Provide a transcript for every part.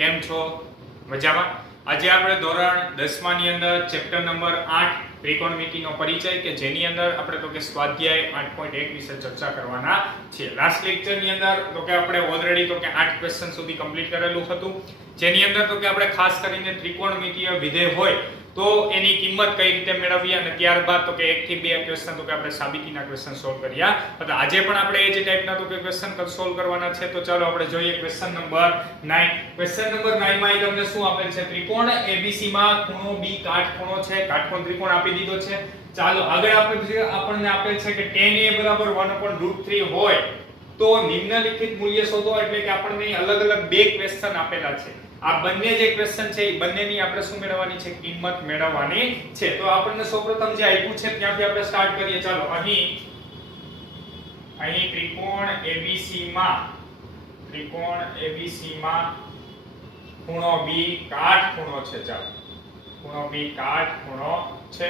કેમ છો? મજામાં? આજે આપણે ધોરણ 10 ની અંદર ચેપ્ટર નંબર 8 ત્રિકોણમિતિનો પરિચય કે જેની અંદર આપણે તો કે સ્વાધ્યાય 8.1 વિશે ચર્ચા કરવાના છે. લાસ્ટ લેક્ચર ની અંદર તો કે આપણે ઓલરેડી તો કે 8 ક્વેશ્ચન સુધી કમ્પ્લીટ કરેલું હતું, જેની અંદર તો કે આપણે ખાસ કરીને ત્રિકોણમિતિય વિધેય હોય તો એની કિંમત કઈ રીતે મેળવવી અને ત્યારબાદ તો કે 1 થી 2 ક્વેશ્ચન તો કે આપણે સાબિતીના ક્વેશ્ચન સોલ્વ કર્યા હતા. આજે પણ આપણે એ જ ટાઈપના તો કે ક્વેશ્ચન સોલ્વ કરવાના છે. તો ચાલો આપણે જોઈએ ક્વેશ્ચન નંબર 9. ક્વેશ્ચન નંબર 9 માં તમને શું આપેલ છે? ત્રિકોણ ABC માં ખૂણો B કાટખૂણો છે, કાટકોણ ત્રિકોણ આપી દીધો છે. ચાલો આગળ આપણને આપેલ છે કે tan A બરાબર 1/√3 હોય તો નિમ્નલિખિત મૂલ્ય શોધો, એટલે કે આપણને અલગ અલગ બે ક્વેશ્ચન આપેલા છે. આ બંને જે ક્વેશ્ચન છે એ બંનેની આપણે શું મેળવવાની છે? કિંમત મેળવવાની છે. તો આપણને સૌપ્રથમ જે આપ્યું છે ત્યાંથી આપણે સ્ટાર્ટ કરીએ. ચાલો અહીં ત્રિકોણ ABC માં ખૂણો B કાટખૂણો છે. ચાલો ખૂણો B કાટખૂણો છે.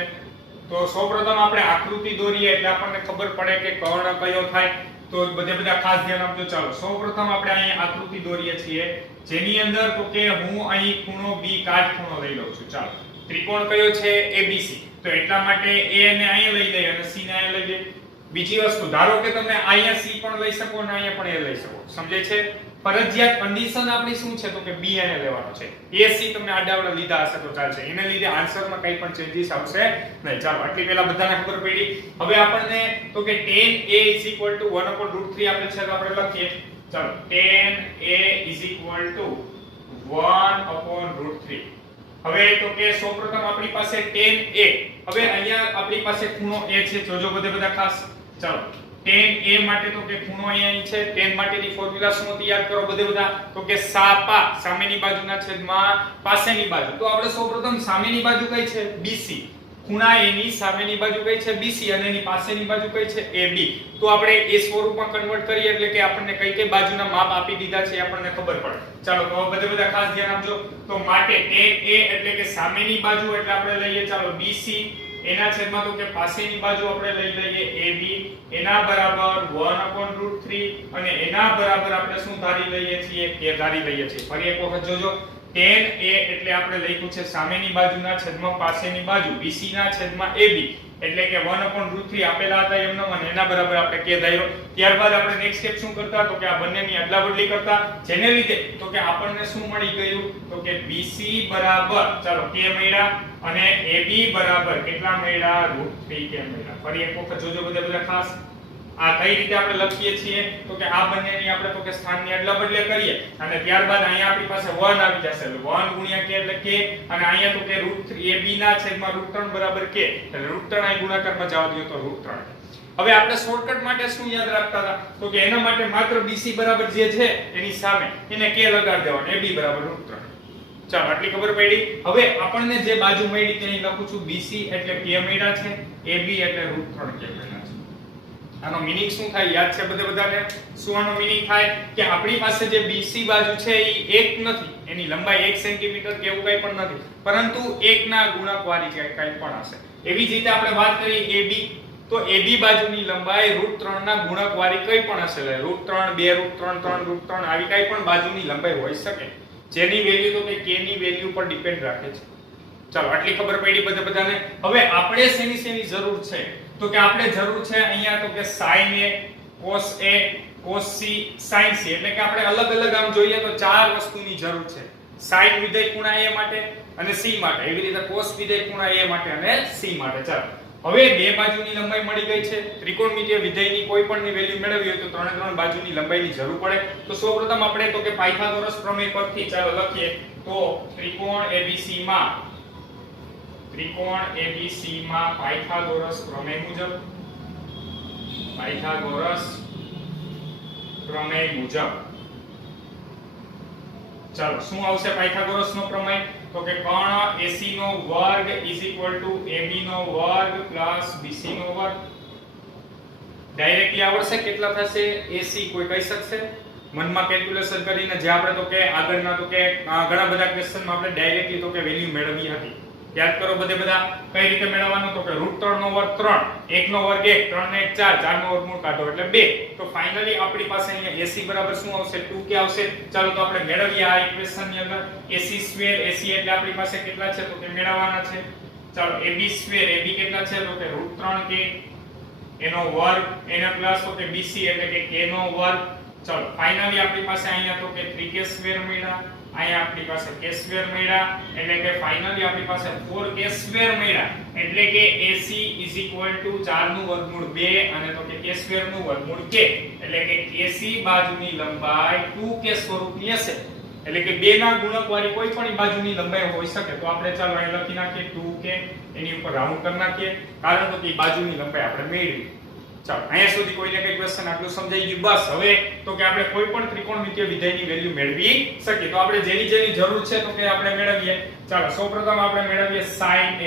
તો સૌપ્રથમ આપણે આકૃતિ દોરીએ એટલે આપણને ખબર પડે કે કર્ણ કયો થાય. તો બધા ખાસ ધ્યાન આપજો. ચાલો સૌપ્રથમ આપણે અહીં આકૃતિ દોરીએ છીએ, જેની અંદર તો કે હું અહીં ખૂણો B કાટખૂણો લઈ લઉં છું. ચાલો ત્રિકોણ કયો છે? ABC. તો એટલા માટે A ને અહીંયા લઈ લઈએ અને C ને અહીંયા લઈ લઈએ. બીજી વસ્તુ, ધારો કે તમે અહીંયા C પણ લઈ શકો અને અહીંયા પણ A લઈ શકો. સમજે છે? ફરજિયાત કન્ડિશન આપણી શું છે? તો કે B એને લેવાનો છે. A C તમે આડાવડા લીધા હશે તો ચાલશે, એને લીધે આન્સરમાં કંઈ પણ ચેન્જીસ આવશે નહીં. ચાલો આટલી પહેલા બધાને ખબર પડી. હવે આપણને તો કે tan A = 1/√3 આપેલ છે, તો આપણે લખીએ. ચાલો tan A = 1/√3. હવે તો કે સૌપ્રથમ આપણી પાસે tan A, હવે અહીંયા આપણી પાસે ખૂણો A છે. જોજો બધા ખાસ. ચાલો tan A માટે તો કે ખૂણો અહીં છે. tan માટેની ફોર્મ્યુલા શું હતી યાદ કરો બધા? તો કે સાપા સામેની બાજુના છેદમાં પાસેની બાજુ. તો આપણે સૌપ્રથમ સામેની બાજુ કઈ છે? BC. ખૂણા A ની સામેની બાજુ કઈ છે? BC અને એની પાસેની બાજુ કઈ છે? AB. તો આપણે એ સ્વરૂપમાં કન્વર્ટ કરીએ એટલે કે આપણને કઈ બાજુના માપ આપી દીધા છે એ આપણને ખબર પડે. ચાલો તો બધા ખાસ ધ્યાન આપજો. તો માટે tan A એટલે કે સામેની બાજુ એટલે આપણે લઈએ ચાલો BC, એના છેદમાં તો કે પાસેની બાજુ આપણે લઈ લઈએ AB, એના બરાબર 1/√3 અને એના બરાબર આપણે શું ધારી લઈએ છીએ? કે ધારી લઈએ છીએ. ફરી એક વખત જોજો. tan A એટલે આપણે લખ્યું છે સામેની બાજુના છેદમાં પાસેની બાજુ, BC ના છેદમાં AB એટલે કે 1/√3 આપેલા હતા એમનો, અને એના બરાબર આપણે કે ધાર્યો. ત્યારબાદ આપણે નેક્સ્ટ સ્ટેપ શું કરતા? તો કે આ બંનેની અદલાબદલી કરતા, જેને લીધે તો કે આપણને શું મળી ગયું? તો કે BC બરાબર ચાલો કે મળ્યા અને AB બરાબર કેટલા મળ્યા? √3 કે મળ્યા. ફરી એક વખત જોજો બધા ખાસ. આ કઈ રીતે આપણે લખીએ છીએ? તો કે આ બંનેની આપણે તો કે સ્થાનની અદલાબદલી કરીએ અને ત્યારબાદ અહીંયા આપણી પાસે 1 આવી જશે. એટલે 1 ગુણ્યા k એટલે k, અને અહીંયા તો કે √3 AB ના છેદમાં √3 બરાબર k. એટલે √3 અહીં ગુણાકારમાં જવા દો તો √3. હવે આપણે શોર્ટકટ માટે શું યાદ રાખતા હતા? તો કે એના માટે માત્ર BC બરાબર જે છે એની સામે એને k લગાડી દેવાનો, AB બરાબર √3. ચાલો આટલી ખબર પડી. હવે આપણને જે બાજુ મળી તેની લખું છું BC એટલે k મળ્યા છે, AB એટલે √3 k મળ્યા છે. આનો મીનિંગ શું થાય યાદ છે બધાને? શું આનો મીનિંગ થાય કે આપણી પાસે જે BC બાજુ છે એ એક નથી, એની લંબાઈ 1 સેન્ટીમીટર કે એવું કંઈ પણ નથી, પરંતુ 1 ના ગુણક વાળી કંઈ પણ હશે. એવી જ રીતે આપણે વાત કરીએ AB, તો AB બાજુની લંબાઈ √3 ના ગુણક વાળી કંઈ પણ હશે. √3, 2√3, 3√3 આવી કંઈ પણ બાજુની લંબાઈ હોઈ શકે, જેની વેલ્યુ તો કે k ની વેલ્યુ પર ડિપેન્ડ રાખે છે. ચાલો આટલી ખબર પડી બધાને. હવે આપણે શેની જરૂર છે? તો કે આપણે જરૂર છે અહીંયા તો કે sin A, cos A, cos C, sin C. એટલે કે આપણે અલગ અલગ આમ જોઈએ તો ચાર વસ્તુની જરૂર છે. sin વિધેય ખૂણા A માટે અને C માટે, એવી રીતે cos વિધેય ખૂણા A માટે અને C માટે. ચાલો હવે બે બાજુની લંબાઈ મળી ગઈ છે. ત્રિકોણમિતિય વિધેયની કોઈ પણની વેલ્યુ મેળવવી હોય તો ત્રણ બાજુની લંબાઈની જરૂર પડે. તો સૌપ્રથમ આપણે તો કે પાયથાગોરસ પ્રમેય પરથી ચાલો લખીએ. તો ત્રિકોણ ABC માં પાયથાગોરસ પ્રમેય મુજબ ચાલો શું આવશે પાયથાગોરસનો પ્રમેય? તો કે કર્ણ AC નો વર્ગ AB નો વર્ગ BC નો વર્ગ. ડાયરેક્ટલી આવડશે? કેટલા થશે? AC કોઈ કહી શકશે? મનમાં કેલ્ક્યુલેશન કરીને જે આપણે તો કે આગળના તો કે ઘણા બધા ક્વેશ્ચનમાં આપણે ડાયરેક્ટલી તો કે વેલ્યુ મેળવી હતી. યાદ કરો બધે બધા કઈ રીતે મેળવવાનું તો કે √3 નો વર્ગ 3 1 નો વર્ગ 1 3 ને 1 4 4 નો વર્ગમૂળ કાઢો એટલે 2 તો ફાઇનલી આપણી પાસે અહીંયા AC બરાબર શું આવશે 2k આવશે ચાલો તો આપણે મેળવીએ આ ઇક્વેશન ની અંદર AC² AC એટલે આપણી પાસે કેટલા છે તો કે મેળવવાના છે ચાલો AB² AB કેટલા છે તો કે √3k એનો વર્ગ એના પ્લસ તો કે BC એટલે કે k નો વર્ગ ચાલો ફાઇનલી આપણી પાસે અહીંયા તો કે 3k² મળ્યા અહીંયા આપણી પાસે k² મળ્યા એટલે કે ફાઇનલી આપણી પાસે 4k² મળ્યા એટલે કે AC 4 નું વર્ગમૂળ 2 અને તો કે k² નું વર્ગમૂળ k એટલે કે AC બાજુની લંબાઈ 2k સ્વરૂપની હશે એટલે કે 2 ના ગુણક વાળી કોઈ પણ બાજુની લંબાઈ હોઈ શકે તો આપણે ચાલો અહીં લખી નાખીએ 2k એની ઉપર રાઉન્ડ કરી નાખીએ કારણ કે બાજુની લંબાઈ આપણે મેળવી ચાલો અહીંયા સુધી કોઈને કઈ ક્વેશ્ચન આટલું સમજાઈ ગયું બસ હવે તો કે આપણે કોઈ પણ ત્રિકોણમિતિય વિધેયની વેલ્યુ મેળવી શકીએ તો આપણે જેની જરૂર છે તો કે આપણે મેળવીએ ચાલો સૌપ્રથમ આપણે મેળવીએ sin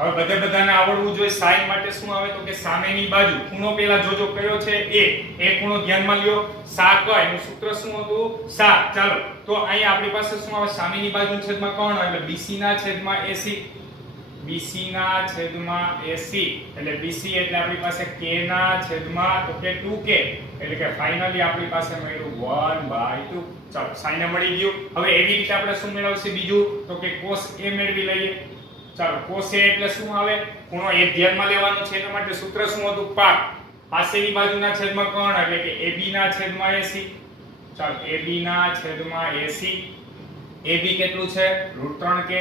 a હવે બધાને આવડવું જોઈએ sin માટે શું આવે તો કે સામેની બાજુ ખૂણો પેલા જોજો કયો છે a ખૂણો ધ્યાનમાં લ્યો સાક એનું સૂત્ર શું હતું સાક ચાલો તો અહીંયા આપણી પાસે શું આવે સામેની બાજુના છેદમાં કર્ણ એટલે BC ના છેદમાં AC BC ના છેદમાં AC એટલે BC એટલે આપણી પાસે k ના છેદમાં તો કે 2k એટલે કે ફાઇનલી આપણી પાસે મળ્યું 1/2 ચાલો sin મળી ગયું હવે એવી રીતે આપણે શું મેળવશે બીજું તો કે cos a મેળવી લઈએ ચાલો cos a એટલે શું આવે ખૂણો a ધ્યાનમાં લેવાનો છે એના માટે સૂત્ર શું હતું પાક પાસેની બાજુના છેદમાં કર્ણ એટલે કે AB ના છેદમાં AC ચાલો AB ના છેદમાં AC AB કેટલું છે √3k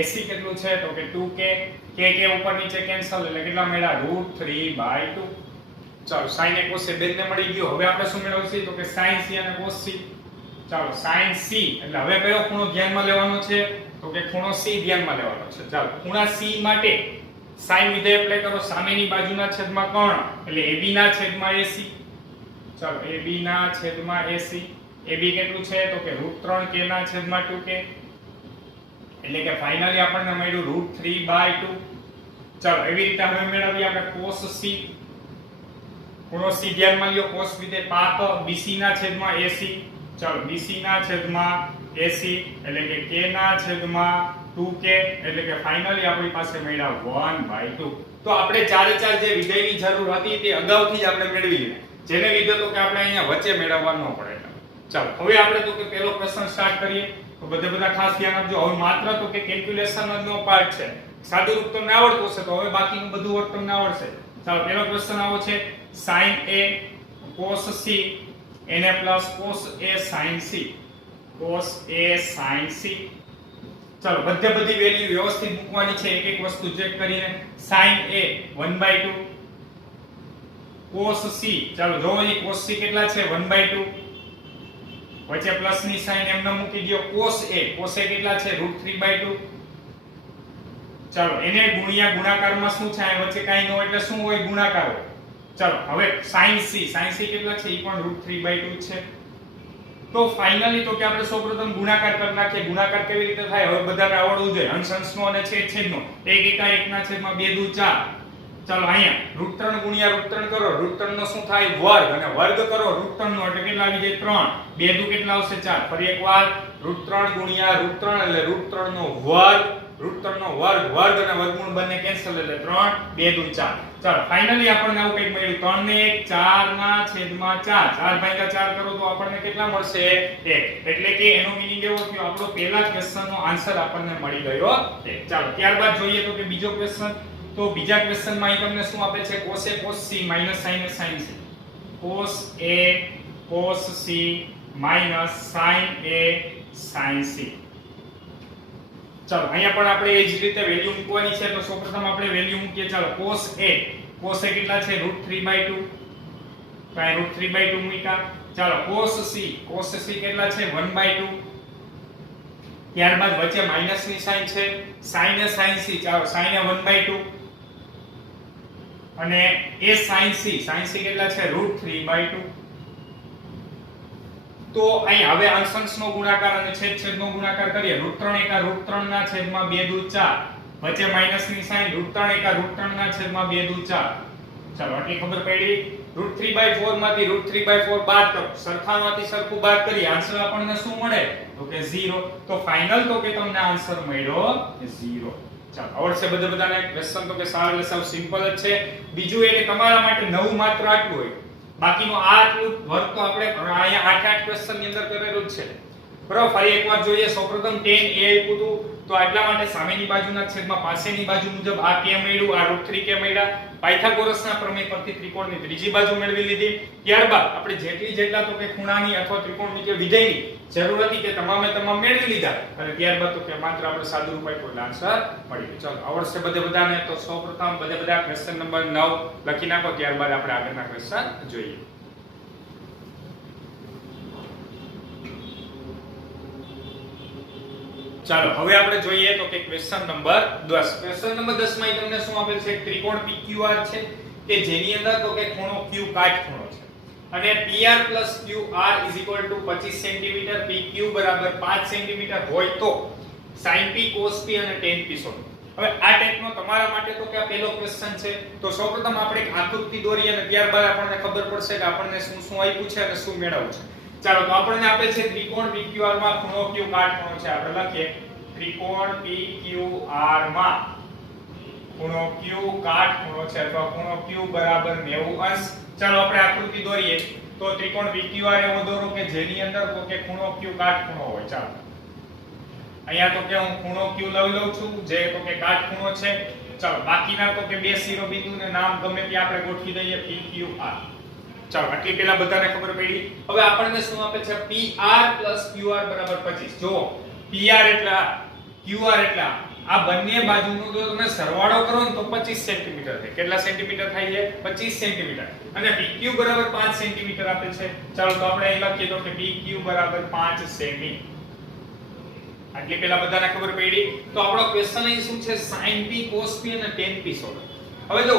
AC કેટલું છે તો કે 2k k ઉપર નીચે કેન્સલ એટલે કેટલા મળ્યા √3/2 ચાલો sin a cos a બેને મળી ગયો હવે આપણે શું મેળવશું તો કે sin c અને cos c ચાલો sin c એટલે હવે કયો ખૂણો ધ્યાનમાં લેવાનો છે તો કે ખૂણો c ધ્યાનમાં લેવાનો છે ચાલો ખૂણા c માટે sin વિધેય એપ્લાય કરો સામેની બાજુના છેદમાં કર્ણ એટલે AB ના છેદમાં AC ચાલો AB ના છેદમાં AC AB કેટલું છે તો કે √3k ના છેદમાં 2k એટલે કે ફાઇનલી આપણને મળ્યું √3/2 ચાલો એવી રીતે હવે મેળવીએ આપણે cos c ખૂણો c ધ્યાનમાં લ્યો cos વિધેય પાક BC ના છેદમાં AC ચાલો BC ના છેદમાં AC એટલે કે k ના છેદમાં 2k એટલે કે ફાઇનલી આપણી પાસે મળ્યા 1/2 તો આપણે ચારે ચાર જે વિધેયની જરૂર હતી તે અગાઉથી જ આપણે મેળવી લીધા જેને લીધે તો કે આપણે અહીંયા વચ્ચે મેળવવા ન પડે ચાલો હવે આપણે તો કે પહેલો પ્રશ્ન સ્ટાર્ટ કરીએ તો બધા ખાસ ધ્યાન આપજો હવે માત્ર તો કે કેલ્ક્યુલેશન નો પાર્ટ છે સાદું રૂપ તમને આવડતું હશે તો હવે બાકીનું બધું વર્ક તમને આવડશે ચાલો પહેલો પ્રશ્ન આવો છે sin a cos c na cos a sin c cos a sin c ચાલો બધી વેલ્યુ વ્યવસ્થિત મૂકવાની છે એક એક વસ્તુ ચેક કરીને sin a 1/2 cos c ચાલો જોવો અહીં cos c કેટલા છે 1/2 વચ્ચે પ્લસ ની સાઇન એમને મૂકી દો cos a કેટલા છે √3/2 ચાલો એને ગુણ્યા ગુણાકારમાં શું છે વચ્ચે કાઈ ન હોય એટલે શું હોય ગુણાકાર હોય ચાલો હવે sin c કેટલા છે ઈ પણ √3/2 છે તો ફાઇનલી તો કે આપણે સૌપ્રથમ ગુણાકાર કરી નાખીએ ગુણાકાર કેવી રીતે થાય હવે બધાને આવડવું જોઈએ અંશ અંશનો અને છેદનો 1 1 ના છેદમાં 2 2 4 ચાલો અહીંયા √3 ગુણ્યા √3 કરો √3 નો શું થાય વર્ગ અને વર્ગ કરો √3 નો એટલે કેટલા આવી જાય 3 2 2 કેટલા આવશે 4 ફરી એકવાર √3 ગુણ્યા √3 એટલે √3 નો વર્ગ √3 નો વર્ગ અને વર્ગમૂળ બંને કેન્સલ એટલે 3 2 2 4 ચાલો ફાઇનલી આપણને આવું કંઈક મળ્યું 3 ને 1 4 ના છેદમાં 4 4 ભાગ્યા 4 કરો તો આપણને કેટલા મળશે 1 એટલે કે એનો મીનિંગ એવો થયો આપણો પહેલા ક્વેશ્ચનનો આન્સર આપણને મળી ગયો 1 ચાલો ત્યારબાદ જોઈએ તો કે બીજો ક્વેશ્ચન તો બીજા ક્વેશ્ચનમાં અહીં તમને શું આપે છે cos a cos c minus sin a sin c cos a cos c minus sin a sin c ચાલો અહીંયા પણ આપણે એ જ રીતે વેલ્યુ મૂકવાની છે તો સૌપ્રથમ આપણે વેલ્યુ મૂકીએ ચાલો cos a કેટલા છે √3/2 તો અહીં √3/2 મૂક્યા ચાલો cos c કેટલા છે 1/2 ત્યારબાદ વચ્ચે માઈનસ ની સાઇન છે sin a sin c ચાલો sin a 1/2 અને a sin c કેટલા છે √3/2 તો અહીં હવે અંશ-અંશનો ગુણાકાર અને છેદ-છેદનો ગુણાકાર કરીએ √3 એકા √3 ના છેદમાં 2 2 4 વચ્ચે માઈનસ ની સાઇન √3 એકા √3 ના છેદમાં 2 2 4 ચાલો આટલી ખબર પડી √3/4 માંથી √3/4 બાદ કરો, સરખામાંથી સરખું બાદ કરી આન્સર આપણને શું મળે તો કે 0. તો ફાઇનલ તો કે તમને આન્સર મળ્યો 0. ચાલો આવડશે બધાને ક્વેશ્ચન તો કે સાવ સિમ્પલ જ છે. બીજું એ કે તમારા માટે નવું માત્ર આટલું હોય, બાકીનું આ આટલું વર્ક તો આપણે અહીંયા 8 ક્વેશ્ચન ની અંદર કરેલું જ છે. બરાબર, ફરી એકવાર જોઈએ. સૌપ્રથમ tan a આપ્યું હતું, તો આટલા માટે સામેની બાજુના છેદમાં પાસેની બાજુ મુજબ આ કે મળ્યું, આ √3 કે મળ્યા. પાયથાગોરસના પ્રમેય પરથી ત્રિકોણની ત્રીજી બાજુ મેળવી લીધી. ત્યારબાદ આપણે જેટલા તો કે ખૂણાની અથવા ત્રિકોણમિતિય વિધેયની જરૂર હતી કે તમામ મેળવી લીધા, અને ત્યારબાદ તો કે માત્ર આપણે સાદું રૂપ આપ્યું એટલે આન્સર મળી ગયો. ચાલો આવડશે બધાને. તો સૌપ્રથમ બધા ક્વેશ્ચન નંબર 9 લખી નાખો, ત્યારબાદ આપણે આગળના ક્વેશ્ચન જોઈએ. ચાલો હવે આપણે જોઈએ તો કે ક્વેશ્ચન નંબર 10. ક્વેશ્ચન નંબર 10 માં તમને શું આપેલ છે? ત્રિકોણ PQR છે કે જેની અંદર તો કે ખૂણો Q કાટખૂણો છે, અને PR + QR = 25 cm, PQ = 5 cm હોય તો sin P cos P અને tan P શોધો. હવે આ ટાઈપનો તમારા માટે તો કે આ પહેલો ક્વેશ્ચન છે. તો સૌપ્રથમ આપણે એક આકૃતિ દોરીએ અને ત્યારબાદ આપણને ખબર પડશે કે આપણને શું આપ્યું છે અને શું મેળવવું છે. ચાલો તો આપણને આપે છે ત્રિકોણ PQR માં ખૂણો Q કાટખૂણો છે. આપણે લખીએ ત્રિકોણ PQR માં ખૂણો Q કાટખૂણો છે અથવા ખૂણો Q = 90°. ચાલો આપણે આકૃતિ દોરીએ. તો ત્રિકોણ PQR એવો દોરો કે જેની અંદર તો કે ખૂણો Q કાટખૂણો હોય. ચાલો અહીંયા તો કે હું ખૂણો Q લઉં છું જે તો કે કાટખૂણો છે. ચાલો બાકીના તો કે બે શિરોબિંદુને નામ ગમે તે આપણે ગોઠવી દઈએ PQR. ચાલો આટલી પહેલા બધાને ખબર પડી. હવે આપણને શું આપે છે? PR + QR = 25. જો PR એટલે QR એટલે આ બંને બાજુનો જો તમે સરવાળો કરો ને તો 25 સેન્ટીમીટર થાય. કેટલા સેન્ટીમીટર થાય છે? 25 સેન્ટીમીટર. અને PQ = 5 સેન્ટીમીટર આપે છે. ચાલો તો આપણે અહીં લખીએ તો કે PQ = 5 સેમી. આટલી પહેલા બધાને ખબર પડી. તો આપણો ક્વેશ્ચન અહીં શું છે? sin P cos P અને tan P શોધો. હવે જો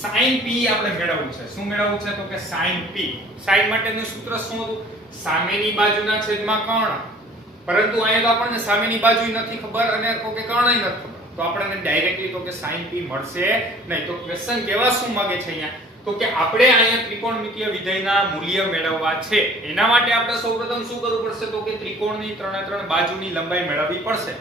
sin P આપણે મેળવવું છે. શું મેળવવું છે? તો કે sin P. sin માટેનું સૂત્ર શું હતું? સામેની બાજુના છેદમાં કર્ણ. પરંતુ અહીંયા તો આપણને સામેની બાજુ નથી ખબર અને તો કે કર્ણય નથી ખબર, તો આપણને ડાયરેક્ટલી તો કે sin P મળશે નહીં. તો ક્વેશ્ચન કેવા શું માંગે છે અહીંયા? તો કે આપણે અહીંયા ત્રિકોણમિતિય વિધેયના મૂલ્ય મેળવવા છે. એના માટે આપણે સૌપ્રથમ શું કરવું પડશે? તો કે ત્રિકોણની ત્રણે બાજુની લંબાઈ મેળવવી પડશે.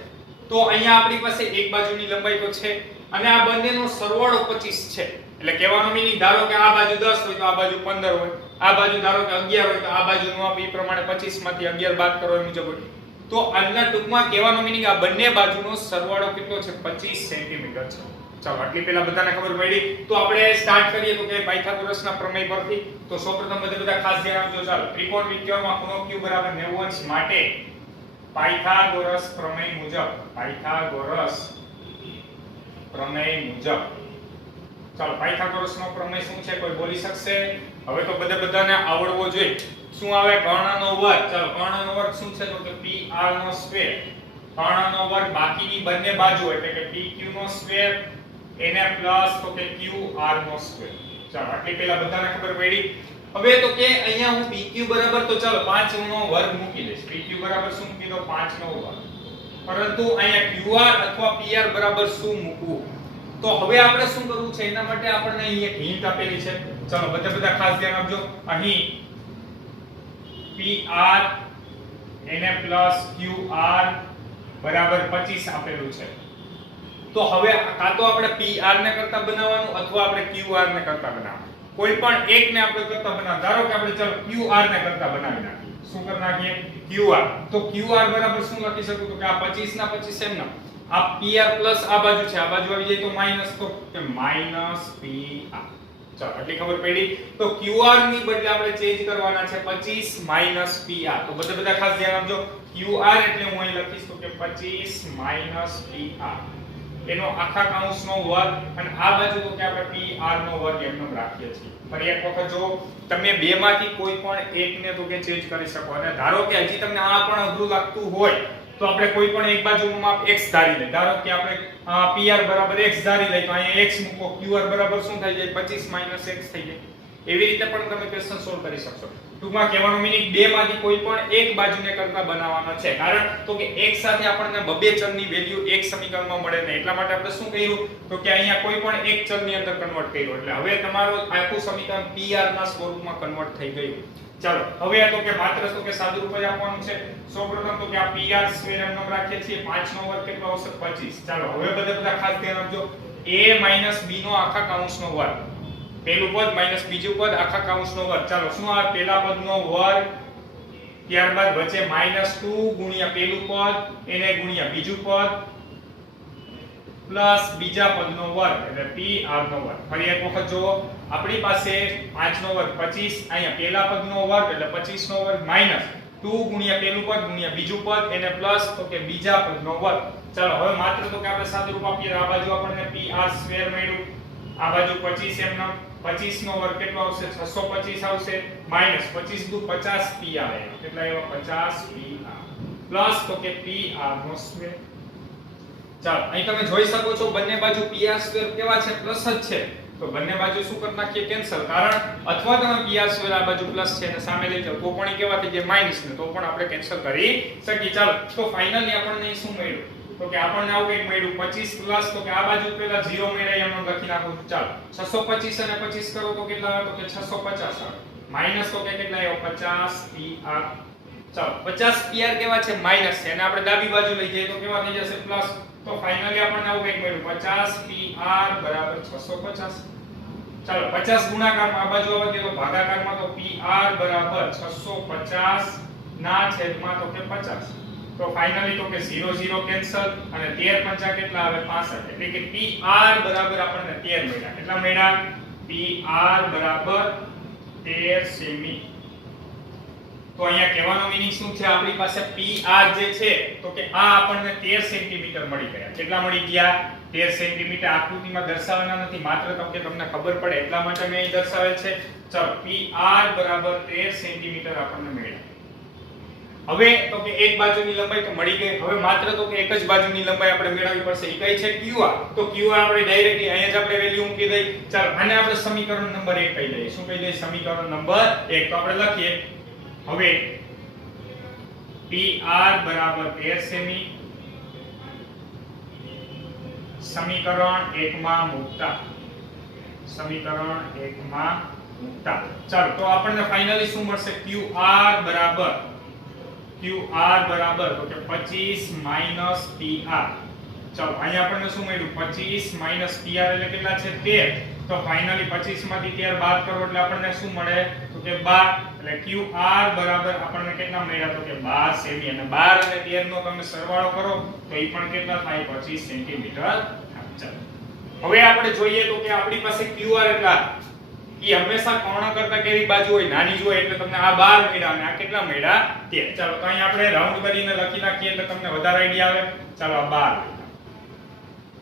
તો અહીંયા આપણી પાસે એક બાજુની લંબાઈ તો છે અને આ બંનેનો સરવાળો 25 છે. એટલે કહેવાનો મીનિંગ, ધારો કે આ બાજુ 10 હોય તો આ બાજુ 15 હોય, આ બાજુ ધારો કે 11 હોય તો આ બાજુનું માપ એ પ્રમાણે 25 માંથી 11 બાદ કરો એ મુજબ હોય. તો આના ટૂંકમાં કહેવાનો મીનિંગ આ બંને બાજુનો સરવાળો કેટલો છે? 25 સેન્ટીમીટર છે. ચાલો આટલી પહેલા બધાને ખબર પડી. તો આપણે સ્ટાર્ટ કરીએ તો કે પાયથાગોરસના પ્રમેય પરથી. તો સૌપ્રથમ બધા ખાસ ધ્યાન આપજો. ચાલો ત્રિકોણ PQR માં ખૂણો Q = 90° માટે પાયથાગોરસ પ્રમેય મુજબ ચાલો પાયથાગોરસનો પ્રમેય શું છે? કોઈ બોલી શકશે? હવે તો બધાને આવડવો જોઈએ. શું આવે? કર્ણનો વર્ગ. ચાલો કર્ણનો વર્ગ શું છે? તો કે PR². કર્ણનો વર્ગ બાકીની બંને બાજુ એટલે કે PQ² એને પ્લસ તો કે QR². ચાલો આટલી પહેલા બધાને ખબર પડી. હવે તો કે અહીંયા હું PQ બરાબર તો ચાલો 5 નો વર્ગ મૂકી દઈશ. PQ બરાબર શું મૂકી દો? 5 નો વર્ગ. પરંતુ અહીંયા QR અથવા PR બરાબર શું મૂકવું? તો હવે આપણે શું કરવું છે? એના માટે આપણને અહીં એક હિન્ટ આપેલી છે. ચાલો બધા ખાસ ધ્યાન આપજો. અહીં PR એને પ્લસ QR બરાબર 25 આપેલું છે. તો હવે કાં તો આપણે PR ને કરતા બનાવવાનું અથવા આપણે QR ને કરતા બનાવવાનું. કોઈ પણ એકને આપણે કરતા બનાવ. ધારો કે આપણે ચાલો QR ને કરતા બનાવી નાખીએ. શું કરી નાખીએ? QR. તો QR બરાબર શું લખી શકું? તો કે આ 25 ના 25 એમ ના, આ PR પ્લસ આ બાજુ છે, આ બાજુ આવી જાય તો માઈનસ, તો કે -PR. ચાલો આટલી ખબર પડી. તો QR ની બદલે આપણે ચેન્જ કરવાના છે 25 - PR. તો બધા ખાસ ધ્યાન આપજો. QR એટલે હું અહીં લખીશ તો કે 25 - PR. એનો આખા કૌંસનો વર્ગ અને આ બાજુ તો કે આપણે PR નો વર્ગ એમનો રાખીએ છીએ. ફરી એક વખત જો તમે બે માંથી કોઈ પણ એકને તો કે ચેન્જ કરી શકો. અને ધારો કે હજી તમને આ પણ અઘરું લાગતું હોય તો આપણે કોઈ પણ એક બાજુનું માપ x ધારી લઈએ. ધારો કે આપણે PR બરાબર x ધારી લઈએ તો અહીંયા x મૂકો, QR બરાબર શું થઈ જાય? 25 - x થઈ જાય. એવી રીતે પણ તમે ક્વેશ્ચન સોલ્વ કરી શકશો. ટૂંકમાં કહેવાનો મીનિંગ બે માંથી કોઈ પણ એક બાજુને કરતા બનાવવાનો છે, કારણ તો કે એક સાથે આપણને બબે ચલની વેલ્યુ એક સમીકરણમાં મળે ને એટલા માટે આપણે શું કર્યું તો કે અહીંયા કોઈ પણ એક ચલની અંદર કન્વર્ટ કર્યું, એટલે હવે તમારું આખું સમીકરણ PR ના સ્વરૂપમાં કન્વર્ટ થઈ ગયું. ચાલો હવે આ તો કે માત્ર તો કે સાદું રૂપ જ આપવાનું છે. સૌપ્રથમ તો કે આ PR સ્ક્વેર એમ નામ રાખીએ છીએ, 5 નો વર્ગ કેટલો આવશે 25. ચાલો હવે બધા ખાસ ધ્યાન આપજો, a b નો આખા કૌંસનો વર્ગ, પહેલું પદ માઈનસ બીજું પદ આખા કૌંસનો વર્ગ. ચાલો શું આવે, પહેલા પદનો વર્ગ, ત્યારબાદ વચ્ચે -2 ગુણ્યા પહેલું પદ એને ગુણ્યા બીજું પદ પ્લસ બીજા પદનો વર્ગ એટલે PR નો વર્ગ. ફરી એક વખત જો આપણી પાસે 5 નો વર્ગ 25, અહીંયા પહેલા પદનો વર્ગ એટલે 25 નો વર્ગ માઈનસ 2 ગુણ્યા પહેલું પદ ગુણ્યા બીજું પદ એને પ્લસ તો કે બીજા પદનો વર્ગ. ચાલો હવે માત્ર તો કે આપણે સાદું રૂપ આપીએ, આ બાજુ આપણને PR સ્ક્વેર મળ્યું, આ બાજુ 25 એમ નામ, 25 નો વર્ગ કેટલો આવશે 625 આવશે, માઈનસ 25 દુ 50 p આવે, કેટલા એવા 50 p પ્લસ તો કે PR નો સ્ક્વેર. ચાલો અહીં તમે જોઈ શકો છો બંને બાજુ PR સ્ક્વેર કેવા છે, પ્લસ જ છે, તો બંને બાજુ શું કરી નાખીએ કેન્સલ, કારણ અથવા તમે PR સ્ક્વેર આ બાજુ પ્લસ છે અને સામે લઈ જાઓ તો પણ કેવા થઈ જાય માઈનસ ને, તો પણ આપણે કેન્સલ કરી શકીએ. ચાલો તો ફાઇનલી આપણને શું મળ્યું તો કે આપણને આવું કંઈક મળ્યું 25 પ્લસ તો કે આ બાજુ પહેલા 0 મળ્યા એમ લખી નાખું. ચાલો 625 અને 25 કરો તો કેટલા આવે તો કે 650 આવે, માઈનસ તો કે કેટલા આવ્યો 50 PR. ચાલો 50 PR કેવા છે માઈનસ છે અને આપણે ડાબી બાજુ લઈ જઈએ તો કેવા થઈ જશે પ્લસ, તો ફાઇનલી આપણને આવું કંઈક મળ્યું 50 PR બરાબર 650. ચાલો 50 ગુણાકારમાં આ બાજુ આવે તો ભાગાકારમાં તો PR બરાબર 650 ના છેદમાં તો કે 50, તો ફાઇનલી તો કે 0 0 કેન્સલ અને 13 પંચા કેટલા આવે 65, એટલે કે PR બરાબર આપણને 13 મળ્યા. કેટલા મળ્યા PR બરાબર 13 સેમી. તો અહીંયા કહેવાનો મીનિંગ શું છે, આપણી પાસે PR જે છે તો કે આ આપણને 13 સેન્ટીમીટર મળી ગયા. કેટલા મળી ગયા 13 સેન્ટીમીટર. આકૃતિમાં દર્શાવવાના નથી, માત્ર તમને ખબર પડે એટલા માટે મેં અહીં દર્શાવેલ છે. ચાલો PR બરાબર 13 સેન્ટીમીટર આપણને મળ્યા. હવે તો કે એક બાજુની લંબાઈ તો મળી ગઈ, હવે માત્ર તો કે એક જ બાજુની લંબાઈ આપણે મેળવવી પડશે. એ કઈ છે QR, તો QR આપણે ડાયરેક્ટલી અહીંયા જ આપણે વેલ્યુ મૂકી દઈ. ચાલો આને આપણે સમીકરણ નંબર 1 કહી દઈએ. શું કહી દઈએ સમીકરણ નંબર 1, તો આપણે લખીએ હવે PR બરાબર 13 સેમી સમીકરણ 1 માં મૂકતા, સમીકરણ 1 માં મૂકતા. ચાલો તો આપણને ફાઇનલી શું મળશે, QR બરાબર તો કે 25 માઈનસ PR. ચાલો અહીંયા આપણને શું મળ્યું 25 માઈનસ PR એટલે કેટલા છે 13, તો ફાઇનલી 25 માંથી 13 બાદ કરો એટલે આપણને શું મળે તો કે 12, એટલે QR બરાબર આપણને કેટલા મળ્યા તો કે 12 સેમી, અને 12 અને 13 નો તમે સરવાળો કરો તો એ પણ કેટલા થાય 25 સેન્ટીમીટર. ચાલો હવે આપણે જોઈએ તો કે આપણી પાસે QR એટલા ઈ હંમેશા કર્ણ કરતા કેવી બાજુ હોય નાની જ હોય, એટલે તમને આ 12 મળ્યા અને આ કેટલા મળ્યા 13. ચાલો તો અહીં આપણે રાઉન્ડ કરીને લખી નાખીએ એટલે તમને વધારે આઈડિયા આવે. ચાલો આ 12,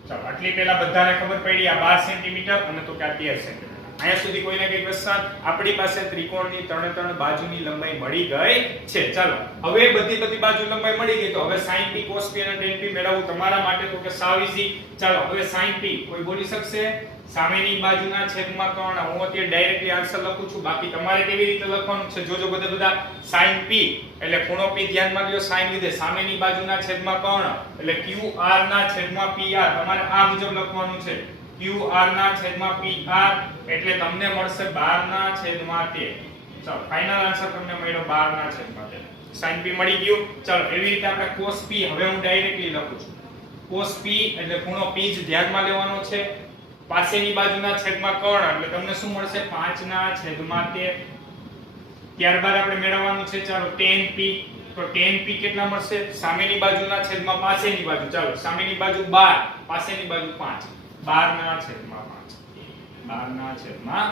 ચાલો આટલી પહેલા બધાને ખબર પડી આ 12 સેન્ટીમીટર અને તો કે આ 13 સેન્ટીમીટર. અહીંયા સુધી કોઈને કઈ પ્રશ્ન, આપણી પાસે ત્રિકોણની ત્રણે બાજુની લંબાઈ મળી ગઈ છે. ચાલો હવે બધી બાજુ લંબાઈ મળી ગઈ, તો હવે sin p cos p અને tan p મેળવવું તમારા માટે તો કે સાવ ઈઝી. ચાલો હવે sin p કોઈ બોલી શકશે, સામેની બાજુના છેદમાં કર્ણ. હું અત્યારે ડાયરેક્ટલી આન્સર લખું છું, બાકી તમારે કેવી રીતે લખવાનું છે જોજો. બધા sin p એટલે ખૂણો p ધ્યાનમાં લ્યો, sin લીધે સામેની બાજુના છેદમાં કર્ણ એટલે QR ના છેદમાં PR. તમારે આ મુજબ લખવાનું છે, QR ના છેદમાં PR એટલે તમને મળશે 12 ના છેદમાં 13. ચાલો ફાઇનલ આન્સર તમને મળ્યો 12 ના છેદમાં 13. sin p મળી ગયું. ચાલો એવી રીતે આપણે cos p હવે હું ડાયરેક્ટલી લખું છું. cos p એટલે ખૂણો p જ ધ્યાનમાં લેવાનો છે, પાસેની બાજુના છેદમાં કર્ણ એટલે તમને શું મળશે 5 ના છેદમાં 13. ત્યારબાદ આપણે મેળવવાનું છે ચાલો tan p, તો tan p કેટલા મળશે સામેની બાજુના છેદમાં પાસેની બાજુ. ચાલો સામેની બાજુ 12, પાસેની બાજુ 5, 12 ના છેદમાં 5, 12 ના છેદમાં.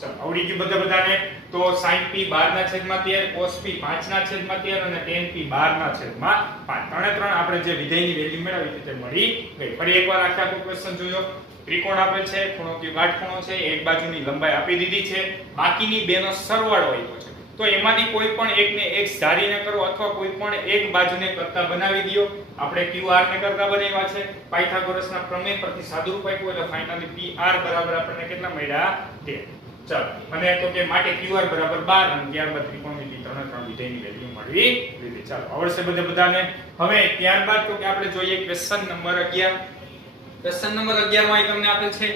ચાલો આવડી ગયું બધાને. તો sin p 12 ના છેદમાં 13, cos p 5 ના છેદમાં 13 અને tan p 12 ના છેદમાં 5. ત્રણે આપણે જે વિધેયની વેલ્યુ મેળવી તે મળી ગઈ. ફરી એકવાર આખો ક્વેશ્ચન જોજો. ત્રિકોણ આપેલ છે, ખૂણો કે કાટખૂણો છે, એક બાજુની લંબાઈ આપી દીધી છે, બાકીની બેનો સરવાળો આપ્યો છે. તો એમાંથી કોઈ પણ એકને x ધારીને કરો અથવા કોઈ પણ એક બાજુને કરતા બનાવી દો. આપણે QR ને કરતા બનાવ્યા છે, પાયથાગોરસના પ્રમેય પરથી સાદુરૂપ આપ્યું એટલે ફાઇનલી PR બરાબર આપણને કેટલા મળ્યા 13. ચાલો અને તો કે માટે QR બરાબર 12 અને ત્યારબાદ ત્રિકોણમિતિ 3 વિધેયની વેલ્યુ મળવી લીધી. ચાલો આવડશે બધાને. હવે ત્યારબાદ તો કે આપણે જોઈએ ક્વેશ્ચન નંબર 11. ક્વેશ્ચન નંબર 11 માં તમને આપેલ છે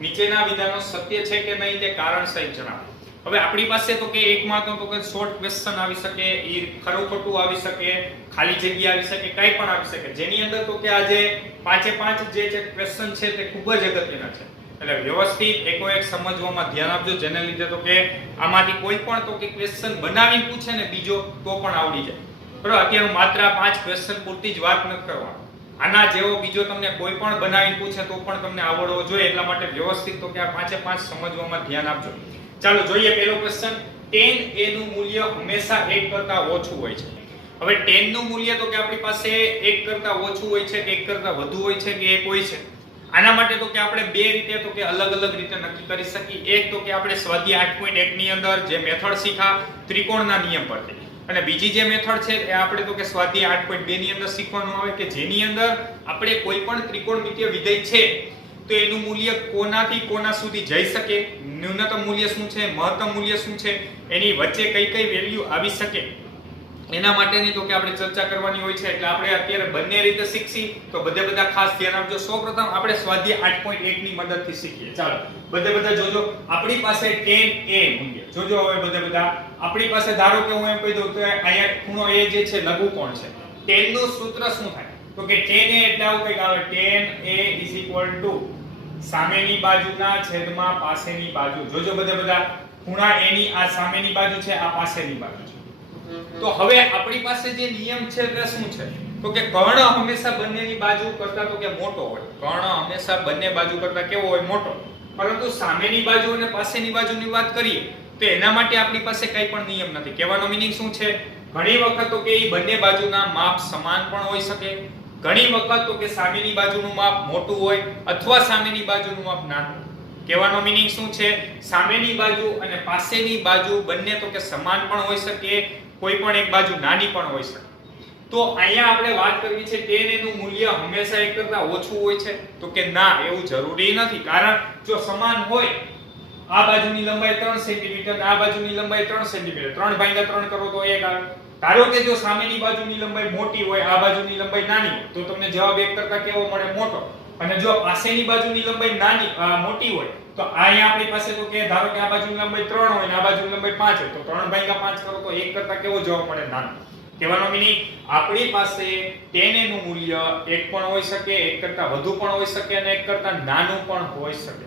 નીચેના વિધાનો સત્ય છે કે નહીં તે કારણ સહિત જણાવો. હવે આપણી પાસે તો કે એકમાં તો કે શોર્ટ ક્વેશ્ચન આવી શકે, ઈ ખરું ખોટું આવી શકે, ખાલી જગ્યા આવી શકે, કંઈ પણ આવી શકે, જેની અંદર તો કે આ જે પાંચે પાંચ જે ક્વેશ્ચન છે તે ખૂબ જ અગત્યના છે. એટલે વ્યવસ્થિત એકો એક સમજવામાં ધ્યાન આપજો, જેને લીધે તો કે આમાંથી કોઈ પણ તો કે ક્વેશ્ચન બનાવીને પૂછે ને બીજો તો પણ આવડી જાય. બરાબર, અત્યારે માત્ર આ પાંચ ક્વેશ્ચન પૂરતી જ વાત નથી કરવાની. આના જેવો બીજો તમને કોઈ પણ બનાવીને પૂછે તો પણ તમને આવડવો જોઈએ. એટલા માટે વ્યવસ્થિત તો કે આ પાંચે પાંચ સમજવામાં ધ્યાન આપજો. ચાલો જોઈએ પહેલો ક્વેશ્ચન. tan a નું મૂલ્ય હંમેશા 1 કરતા ઓછું હોય છે. હવે tan નું મૂલ્ય તો કે આપણી પાસે 1 કરતા ઓછું હોય છે કે 1 કરતા વધુ હોય છે કે 1 હોય છે. આના માટે તો કે આપણે બે રીતે તો કે અલગ અલગ રીતે નક્કી કરી શકીએ. એક તો કે આપણે સ્વાધ્યાય 8.1 ની અંદર જે મેથડ શીખા ત્રિકોણના નિયમ પરથી, અને બીજી જે મેથડ છે એ આપણે તો કે સ્વાધ્યાય 8.2 ની અંદર શીખવાનું આવે કે જેની અંદર આપણે કોઈ પણ ત્રિકોણમિતિય વિધેય છે તો એનું મૂલ્ય કોનાથી કોના સુધી જઈ શકે, ન્યૂનતમ મૂલ્ય શું છે, મહત્તમ મૂલ્ય શું છે, એની વચ્ચે કઈ કઈ વેલ્યુ આવી શકે, એના માટેની તો કે આપણે ચર્ચા કરવાની હોય છે. એટલે આપણે અત્યારે બંને રીતે શીખશી તો બધા ખાસ ધ્યાન આપજો. સૌપ્રથમ આપણે સ્વાધ્યાય 8.1 ની મદદથી શીખીએ. ચાલો બધા જોજો. આપણી પાસે tan a મૂલ્ય જોજો. હવે બધા આપણી પાસે ધારો કે હું એમ કહી દઉં તો અહીંયા ખૂણો a જે છે લઘુકોણ છે. tan નું સૂત્ર શું થાય તો કે tan a એટલે આવું કંઈક આવે. tan a સામેની બાજુના છેદમાં પાસેની બાજુ. જોજો બધા ખૂણા a ની આ સામેની બાજુ છે, આ પાસેની બાજુ છે. તો હવે આપણી પાસે જે નિયમ છે તે શું છે તો કે કર્ણ હંમેશા બંનેની બાજુ કરતા તો કે મોટો હોય. કર્ણ હંમેશા બંને બાજુ કરતા કેવો હોય? મોટો. પરંતુ સામેની બાજુ અને પાસેની બાજુની વાત કરીએ તો એના માટે આપણી પાસે કંઈ પણ નિયમ નથી. કહેવાનો મીનિંગ શું છે? ઘણી વખત તો કે એ બંને બાજુના માપ સમાન પણ હોઈ શકે, ઘણી વખત તો કે સામેની બાજુનું માપ મોટું હોય અથવા સામેની બાજુનું માપ નાનું. કહેવાનો મીનિંગ શું છે? સામેની બાજુ અને પાસેની બાજુ બંને તો કે સમાન પણ હોઈ શકે, કોઈ પણ એક બાજુ નાની પણ હોઈ શકે. તો અહીંયા આપણે વાત કરવી છે tan a નું મૂલ્ય હંમેશા 1 કરતા ઓછું હોય છે તો કે ના, એવું જરૂરી નથી. કારણ જો સમાન હોય, આ બાજુની લંબાઈ 3 સેન્ટીમીટર, આ બાજુની લંબાઈ 3 સેન્ટીમીટર, 3/3 કરો તો 1 આવે. ધારો કે જો સામેની બાજુની લંબાઈ મોટી હોય, આ બાજુની લંબાઈ નાની હોય તો તમને જવાબ 1 કરતા કેવો મળે? મોટો. અને જો પાસેની બાજુની લંબાઈ મોટી હોય તો અહીંયા આપણી પાસે તો કે ધારો કે આ બાજુની લંબાઈ 3 હોય અને આ બાજુની લંબાઈ 5 હોય તો 3/5 કરો તો 1 કરતા કેવો જવાબ મળે? નાનો. કહેવાનો મીનિંગ આપણી પાસે tan a નું મૂલ્ય 1 પણ હોઈ શકે, 1 કરતા વધુ પણ હોઈ શકે અને 1 કરતા નાનું પણ હોઈ શકે.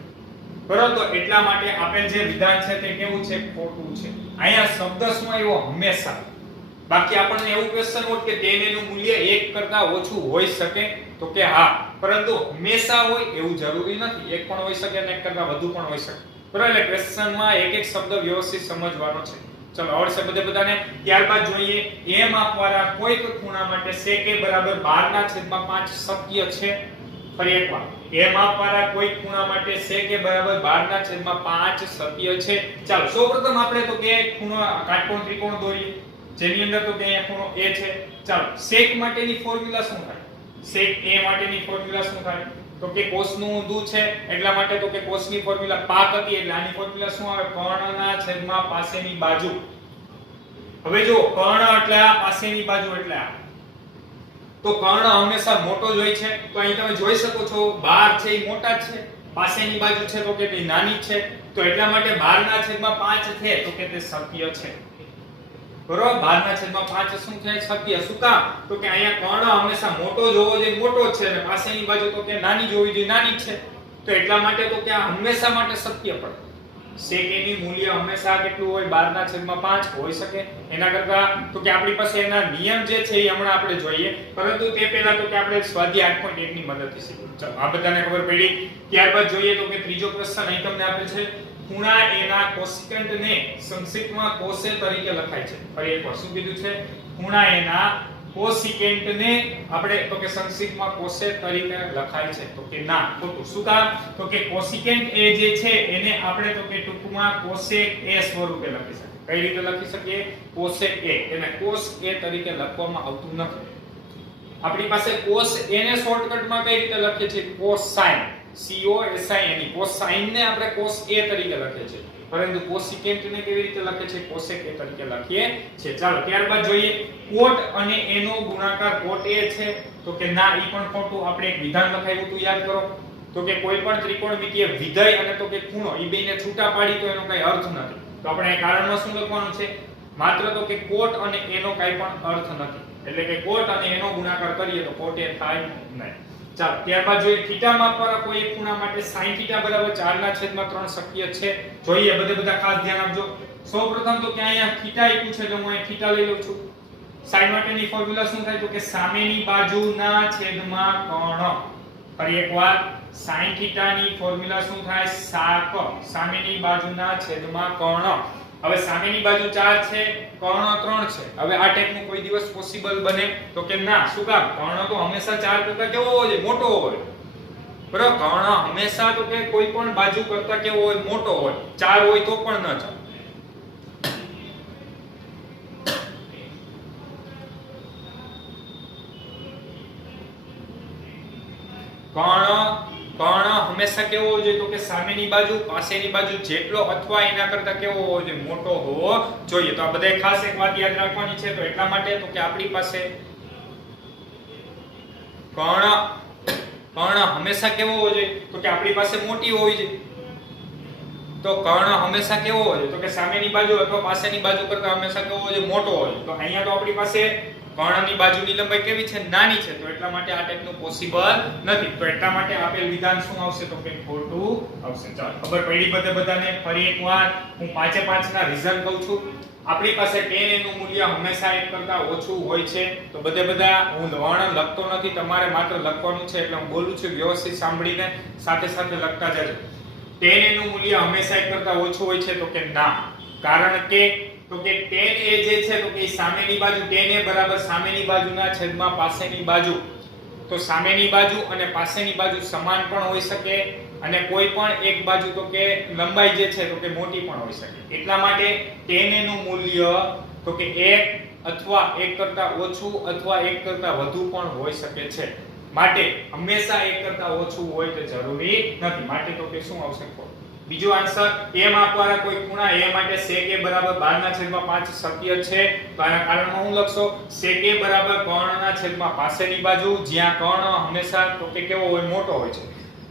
બરાબર, તો એટલા માટે આપેલ જે વિધાન છે તે કેવું છે? ખોટું છે. અહીંયા શબ્દ શું આવ્યો? હંમેશા. બાકી આપણને એવું ક્વેશ્ચન હોત કે tan a નું મૂલ્ય 1 કરતા ઓછું હોઈ શકે તો કે હા, પરંતુ હંમેશા હોય એવું જરૂરી નથી. 1 પણ હોઈ શકે અને 1 કરતા વધુ પણ હોઈ શકે. બરાબર, એટલે ક્વેશ્ચનમાં એક એક શબ્દ વ્યવસ્થિત સમજવાનો છે. ચલો આવડશે બધાને. ત્યારબાદ જોઈએ a માપવાળા કોઈક ખૂણા માટે sec a બરાબર 12/5 શક્ય છે. ફરી એકવાર, a માપવાળા કોઈક ખૂણા માટે sec a બરાબર 12/5 શક્ય છે. ચાલો સૌપ્રથમ આપણે તો કે ખૂણો કાટકોણ ત્રિકોણ દોરીએ જેની અંદર તો કે અહીંયા ખૂણો a છે. ચાલો sec માટેની ફોર્મ્યુલા શું થાય? sec a માટેની ફોર્મ્યુલા શું થાય તો કે cos નું ઊંધું છે એટલા માટે તો કે cos ની ફોર્મ્યુલા પાક હતી એટલે આની ફોર્મ્યુલા શું આવે? કર્ણના છેદમાં પાસેની બાજુ. હવે જો કર્ણ એટલે આ, પાસેની બાજુ એટલે આ, તો કર્ણ હંમેશા મોટો જ હોય છે. તો અહીં તમે જોઈ શકો છો 12 છે એ મોટા છે, પાસેની બાજુ છે તો કે તે નાની છે. તો એટલા માટે 12/5 છે તો કે તે શક્ય છે. બરોબર, 12/5 શું છે? શક્ય. શું કામ? તો કે અહીંયા કર્ણ હંમેશા મોટો જ હોવો જોઈએ, મોટો જ છે, અને પાસેની બાજુ તો કે નાની જ હોવી જોઈએ, નાની જ છે. તો એટલા માટે તો કે આ હંમેશા માટે શક્ય પડે. sec a ની મૂલ્ય હંમેશા કેટલું હોય? 12/5 હોઈ શકે. એના કરતા તો કે આપણી પાસે એના નિયમ જે છે એ હમણાં આપણે જોઈએ, પરંતુ તે પહેલા તો કે આપણે સ્વાધ્યાય 8.1 ની મદદથી શીખીએ. ચાલો આ બધાને ખબર પડી. ત્યારબાદ જોઈએ તો કે ત્રીજો પ્રશ્ન અહીં તમને આપેલ છે. ખૂણા a ના કોસિકેન્ટ ને સંક્ષિપ્તમાં cos a તરીકે લખાય છે. ફરી એકવાર શું કીધું છે? ખૂણા a ના કોસિકેન્ટ ને આપણે તો કે સંક્ષિપ્તમાં cos a તરીકે લખાય છે તો કે ના, ખોટું. શું કામ? તો કે કોસિકેન્ટ a જે છે એને આપણે તો કે ટૂંકમાં cosec a સ્વરૂપે લખી શકીએ. કઈ રીતે લખી શકીએ? cosec a. એને cos a તરીકે લખવામાં આવતું નથી. આપણી પાસે cos a ને શોર્ટકટમાં કઈ રીતે લખીએ છીએ? cosine, cosine. cosine ને આપણે cos a તરીકે લખીએ છીએ. પરંતુ કોસિકેન્ટ ને કેવી રીતે લખે છે કોસેક a તરીકે લખીએ છે ચાલો ત્યારબાદ જોઈએ કોટ અને એનો ગુણાકાર કોટ a છે તો કે ના ઈ પણ ખોટું આપણે એક વિધાન લખાવ્યું હતું યાદ કરો તો કે કોઈ પણ ત્રિકોણમિતિય વિધેય અને તો કે ખૂણો ઈ બેને છૂટા પાડી તો એનો કઈ અર્થ નથી તો આપણે કારણમાં શું લખવાનું છે માત્ર તો કે કોટ અને એનો કઈ પણ અર્થ નથી એટલે કે કોટ અને એનો ગુણાકાર કરીએ તો કોટ એ થાય નહીં ચાલો ત્યારબાદ જોઈએ થીટા માપવાના કોઈ એક ખૂણા માટે sin θ બરાબર 4/3 શક્ય છે જોઈએ બધા ખાસ ધ્યાન આપજો સૌપ્રથમ તો કે અહીંયા θ આપ્યું છે એટલે હું અહીં θ લઈ લઉં છું sin માટેની ફોર્મ્યુલા શું થાય તો કે સામેની બાજુના છેદમાં કર્ણ ફરી એકવાર sin θ ની ફોર્મ્યુલા શું થાય સાક સામેની બાજુના છેદમાં કર્ણ હવે સામેની બાજુ 4 છે કર્ણ 3 છે હવે આ ટાઈપનું કોઈ દિવસ પોસિબલ બને તો કે ના શું કામ કર્ણ તો હંમેશા 4 કરતા કેવો હોય મોટો હોય બરાબર કર્ણ હંમેશા તો કે કોઈ પણ બાજુ કરતા કેવો હોય મોટો હોય 4 હોય તો પણ ન ચાલે કર્ણ હંમેશા કેવો હોવો જોઈએ તો કે સામેની બાજુ પાસેની બાજુ જેટલો અથવા એના કરતા કેવો હોવો જોઈએ મોટો હોવો જોઈએ તો આ બધાય ખાસ એક વાત યાદ રાખવાની છે તો એટલા માટે તો કે આપણી પાસે કર્ણ હંમેશા કેવો હોવો જોઈએ તો કે આપણી પાસે મોટી હોવી જોઈએ તો કર્ણ હંમેશા કેવો હોવો જોઈએ તો કે સામેની બાજુ અથવા પાસેની બાજુ કરતા હંમેશા કેવો હોવો જોઈએ મોટો હોવો જોઈએ તો અહીંયા તો આપણી પાસે કર્ણની બાજુની લંબાઈ કેવી છે નાની છે તો એટલા માટે આ ટાઈપનું પોસિબલ નથી તો એટલા માટે આપેલ વિધાન શું આવશે તો કે ખોટું આવશે ચાલો ખબર પડી બધાને ફરી એકવાર હું 5 5 ના રીઝન કહું છું આપણી પાસે tan નું મૂલ્ય હંમેશા 1 કરતા ઓછું હોય છે તો બધા હું વર્ણન લખતો નથી તમારે માત્ર લખવાનું છે એટલે હું બોલું છું વ્યવસ્થિત સાંભળીને સાથે સાથે લખતા જજો tan નું મૂલ્ય હંમેશા 1 કરતા ઓછું હોય છે તો કે ના કારણ કે તો કે tan a જે છે તો કે સામેની બાજુ tan a બરાબર સામેની બાજુના છેદમાં પાસેની બાજુ તો સામેની બાજુ અને પાસેની બાજુ સમાન પણ હોઈ શકે અને કોઈ પણ એક બાજુ તો કે લંબાઈ જે છે તો કે મોટી પણ હોઈ શકે એટલા માટે tan a નું મૂલ્ય તો કે 1 અથવા 1 કરતા ઓછું અથવા 1 કરતા વધુ પણ હોઈ શકે છે માટે હંમેશા 1 કરતા ઓછું હોય તે જરૂરી નથી માટે તો કે શું આવશે બીજો આન્સર a માપવાના કોઈ ખૂણા a માટે sec a બરાબર 12/5 શક્ય છે તો આના કારણમાં હું લખશો sec a બરાબર કર્ણના છેદમાં પાસેની બાજુ જ્યાં કર્ણ હંમેશા તો કે કેવો હોય મોટો હોય છે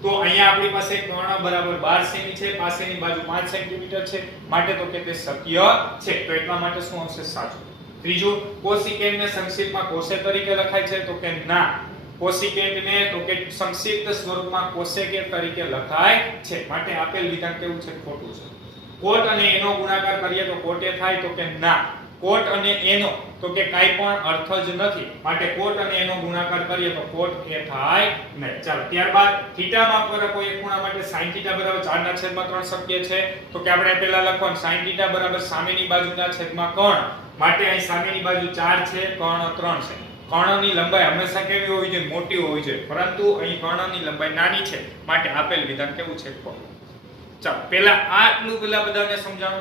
તો અહીંયા આપણી પાસે કર્ણ બરાબર 12 સેમી છે પાસેની બાજુ 5 સેન્ટીમીટર છે માટે તો કે તે શક્ય છે તો એટલા માટે શું આવશે સાચું ત્રીજું કોસિકેન્ટ ને સંક્ષિપ્તમાં કોસે તરીકે લખાય છે તો કે ના કોસિકેન્ટ ને તો કે સંક્ષિપ્ત સ્વરૂપમાં કોસેકેટ તરીકે લખાય છે માટે આપેલ વિધાન કેવું છે ખોટું છે કોટ અને એનો ગુણાકાર કરીએ તો કોટ એ થાય તો કે ના કોટ અને એનો તો કે કાઈ પણ અર્થ જ નથી માટે કોટ અને એનો ગુણાકાર કરીએ તો કોટ એ થાય નહીં ચાલો ત્યારબાદ થીટા માપવાના કોઈ એક ખૂણા માટે sin θ બરાબર 4/3 શક્ય છે તો કે આપણે પહેલા લખવાનું sin θ બરાબર સામેની બાજુના છેદમાં કર્ણ માટે અહીં સામેની બાજુ 4 છે કર્ણ 3 છે કર્ણની લંબાઈ હંમેશા કેવી હોવી જોઈએ મોટી હોવી જોઈએ પરંતુ અહીં કર્ણની લંબાઈ નાની છે માટે આપેલ વિધાન કેવું છે ખોટું ચાલો પહેલા આટલું બધાને સમજાવો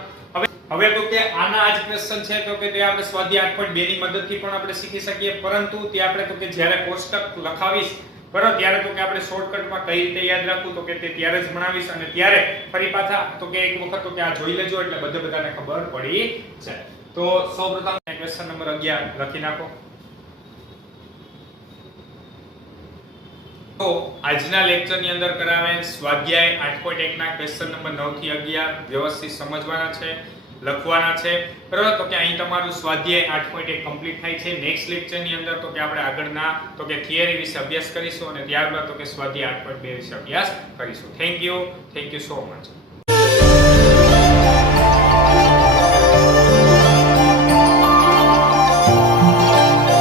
હવે તો કે આના આ જ ક્વેશ્ચન છે તો કે તે આપણે સ્વાધ્યાય 8.2 ની મદદથી પણ આપણે શીખી શકીએ પરંતુ તે આપણે તો કે જ્યારે કોષ્ટક લખાવીશ બરાબર ત્યારે તો કે આપણે શોર્ટકટમાં કઈ રીતે યાદ રાખવું તો કે તે ત્યારે જ ભણાવીશ અને ત્યારે ફરી પાછા તો કે એક વખત તો કે આ જોઈ લેજો એટલે બધાને ખબર પડી જાય તો સૌપ્રથમ ક્વેશ્ચન નંબર 11 લખી નાખો તો આજના લેક્ચરની અંદર કરાવેલ સ્વાધ્યાય 8.1 ના ક્વેશ્ચન નંબર 9 થી 11 વ્યવસ્થિત સમજવાના છે લખવાના છે બરાબર તો કે અહીં તમારું સ્વાધ્યાય 8.1 કમ્પ્લીટ થાય છે નેક્સ્ટ લેક્ચરની અંદર તો કે આપણે આગળના તો કે થિયરી વિશે અભ્યાસ કરીશું અને ત્યારબાદ તો કે સ્વાધ્યાય 8.2 વિશે અભ્યાસ કરીશું થેન્ક યુ સો મચ